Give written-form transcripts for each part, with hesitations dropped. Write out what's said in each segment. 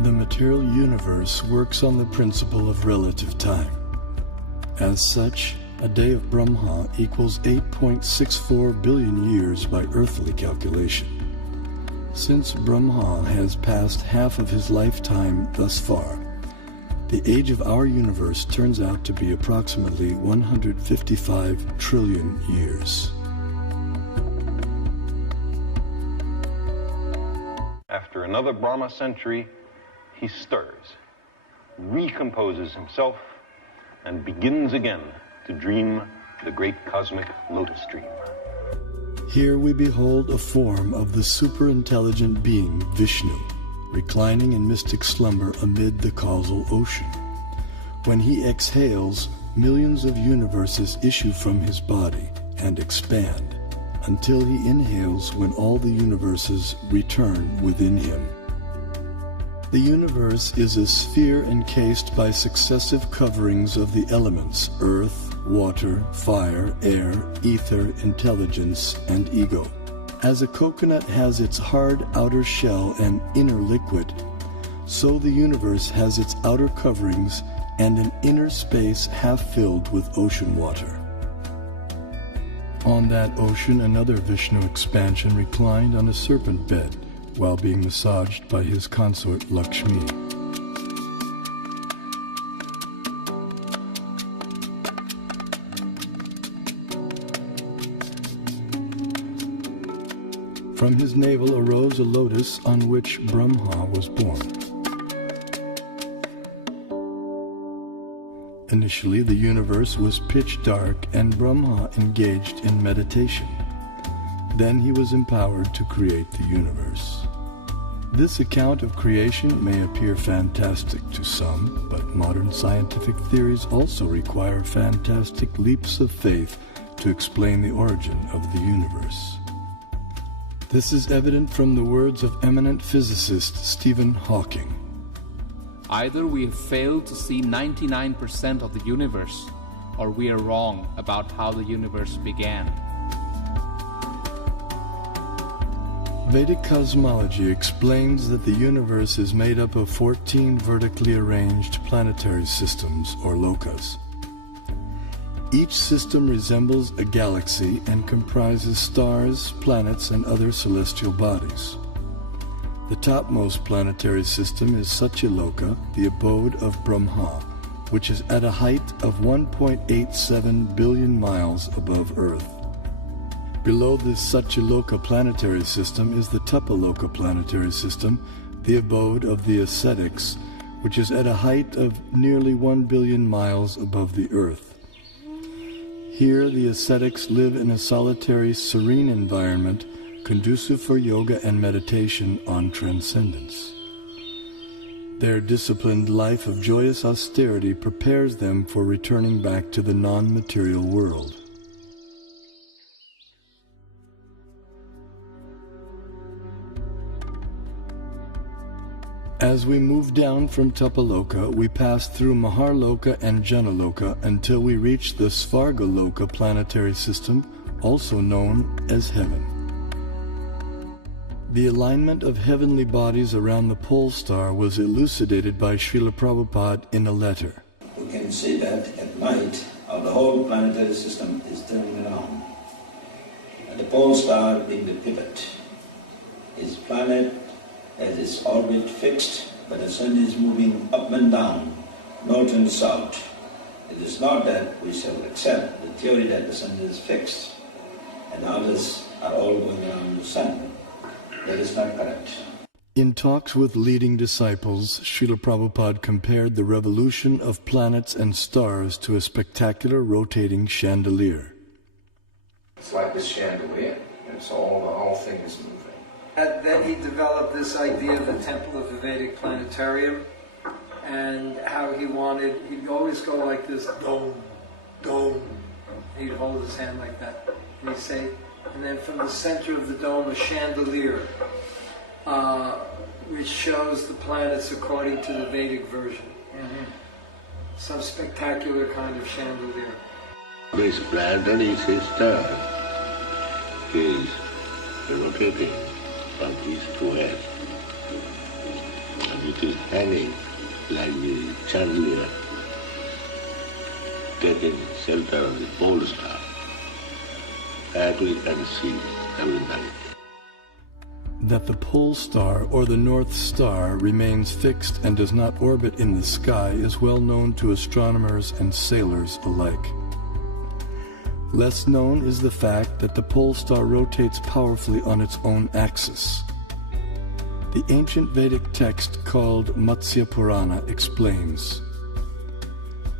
The material universe works on the principle of relative time. As such, a day of Brahma equals 8.64 billion years by earthly calculation. Since Brahma has passed half of his lifetime thus far, the age of our universe turns out to be approximately 155 trillion years. After another Brahma century, he stirs, recomposes himself, and begins again to dream the great cosmic lotus dream. Here we behold a form of the superintelligent being Vishnu, reclining in mystic slumber amid the causal ocean. When he exhales, millions of universes issue from his body and expand, until he inhales when all the universes return within him. The universe is a sphere encased by successive coverings of the elements earth, water, fire, air, ether, intelligence, and ego. As a coconut has its hard outer shell and inner liquid, so the universe has its outer coverings and an inner space half filled with ocean water. On that ocean, another Vishnu expansion reclined on a serpent bed while being massaged by his consort Lakshmi. From his navel arose a lotus on which Brahma was born. Initially, the universe was pitch dark and Brahma engaged in meditation. Then he was empowered to create the universe. This account of creation may appear fantastic to some, but modern scientific theories also require fantastic leaps of faith to explain the origin of the universe. This is evident from the words of eminent physicist Stephen Hawking. Either we have failed to see 99% of the universe, or we are wrong about how the universe began. Vedic cosmology explains that the universe is made up of 14 vertically arranged planetary systems, or lokas. Each system resembles a galaxy and comprises stars, planets, and other celestial bodies. The topmost planetary system is Satyaloka, the abode of Brahma, which is at a height of 1.87 billion miles above Earth. Below this Satyaloka planetary system is the Tapaloka planetary system, the abode of the ascetics, which is at a height of nearly 1 billion miles above the Earth. Here the ascetics live in a solitary, serene environment conducive for yoga and meditation on transcendence. Their disciplined life of joyous austerity prepares them for returning back to the non-material world. As we move down from Tapaloka, we pass through Maharloka and Janaloka until we reach the Svargaloka planetary system, also known as heaven. The alignment of heavenly bodies around the pole star was elucidated by Srila Prabhupada in a letter. We can see that at night, the whole planetary system is turning around. And the pole star being the pivot. His planet has its orbit fixed, but the sun is moving up and down, north and south. It is not that we shall accept the theory that the sun is fixed and others are all going around the sun. That is not correct. In talks with leading disciples, Srila Prabhupada compared the revolution of planets and stars to a spectacular rotating chandelier. It's like this chandelier, and so the whole thing is moving. Then he developed this idea of the Temple of the Vedic Planetarium, and how he'd always go like this, dome, dome. He'd hold his hand like that, and he'd say, and then from the center of the dome, a chandelier, which shows the planets according to the Vedic version. Some spectacular kind of chandelier. This planet is a star, is rotating from east to west. And it is hanging like the chandelier, taking shelter of the pole star. That we can see every night. That the pole star or the North Star remains fixed and does not orbit in the sky is well known to astronomers and sailors alike. Less known is the fact that the pole star rotates powerfully on its own axis. The ancient Vedic text called Matsya Purana explains,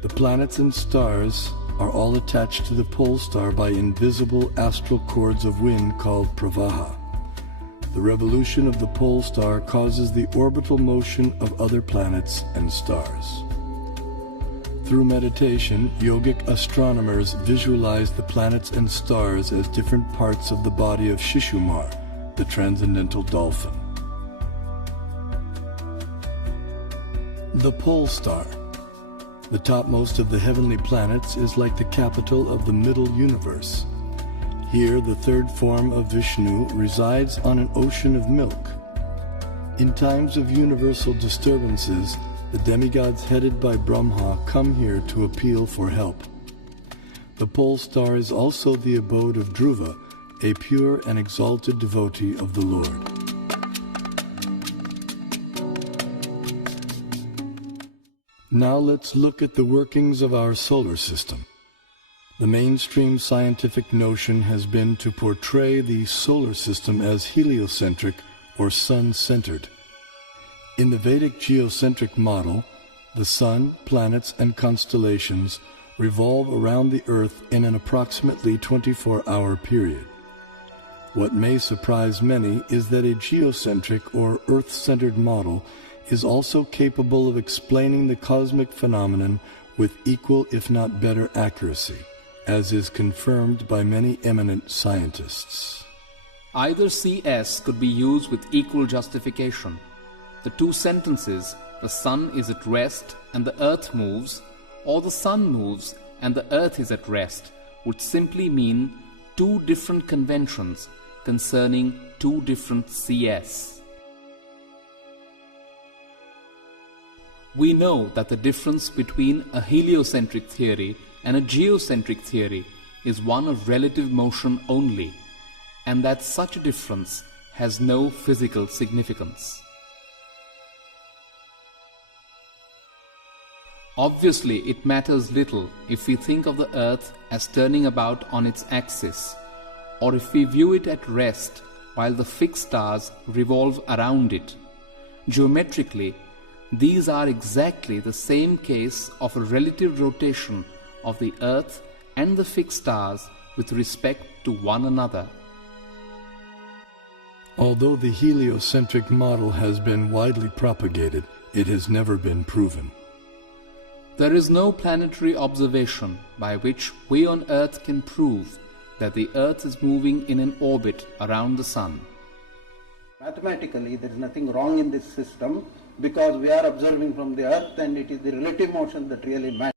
the planets and stars are all attached to the pole star by invisible astral cords of wind called pravaha. The revolution of the pole star causes the orbital motion of other planets and stars. Through meditation, yogic astronomers visualize the planets and stars as different parts of the body of Shishumar, the transcendental dolphin. The pole star, the topmost of the heavenly planets, is like the capital of the middle universe. Here, the third form of Vishnu resides on an ocean of milk. In times of universal disturbances, the demigods headed by Brahma come here to appeal for help. The pole star is also the abode of Dhruva, a pure and exalted devotee of the Lord. Now let's look at the workings of our solar system. The mainstream scientific notion has been to portray the solar system as heliocentric or sun-centered. In the Vedic geocentric model, the sun, planets, and constellations revolve around the Earth in an approximately 24-hour period. What may surprise many is that a geocentric or Earth-centered model is also capable of explaining the cosmic phenomenon with equal if not better accuracy, as is confirmed by many eminent scientists. Either CS could be used with equal justification. The two sentences, the sun is at rest and the earth moves, or the sun moves and the earth is at rest, would simply mean two different conventions concerning two different CS. We know that the difference between a heliocentric theory and a geocentric theory is one of relative motion only, and that such a difference has no physical significance. Obviously, it matters little if we think of the earth as turning about on its axis, or if we view it at rest while the fixed stars revolve around it. Geometrically, these are exactly the same case of a relative rotation of the earth and the fixed stars with respect to one another. Although the heliocentric model has been widely propagated, it has never been proven. There is no planetary observation by which we on Earth can prove that the Earth is moving in an orbit around the Sun. Mathematically, there is nothing wrong in this system because we are observing from the Earth and it is the relative motion that really matters.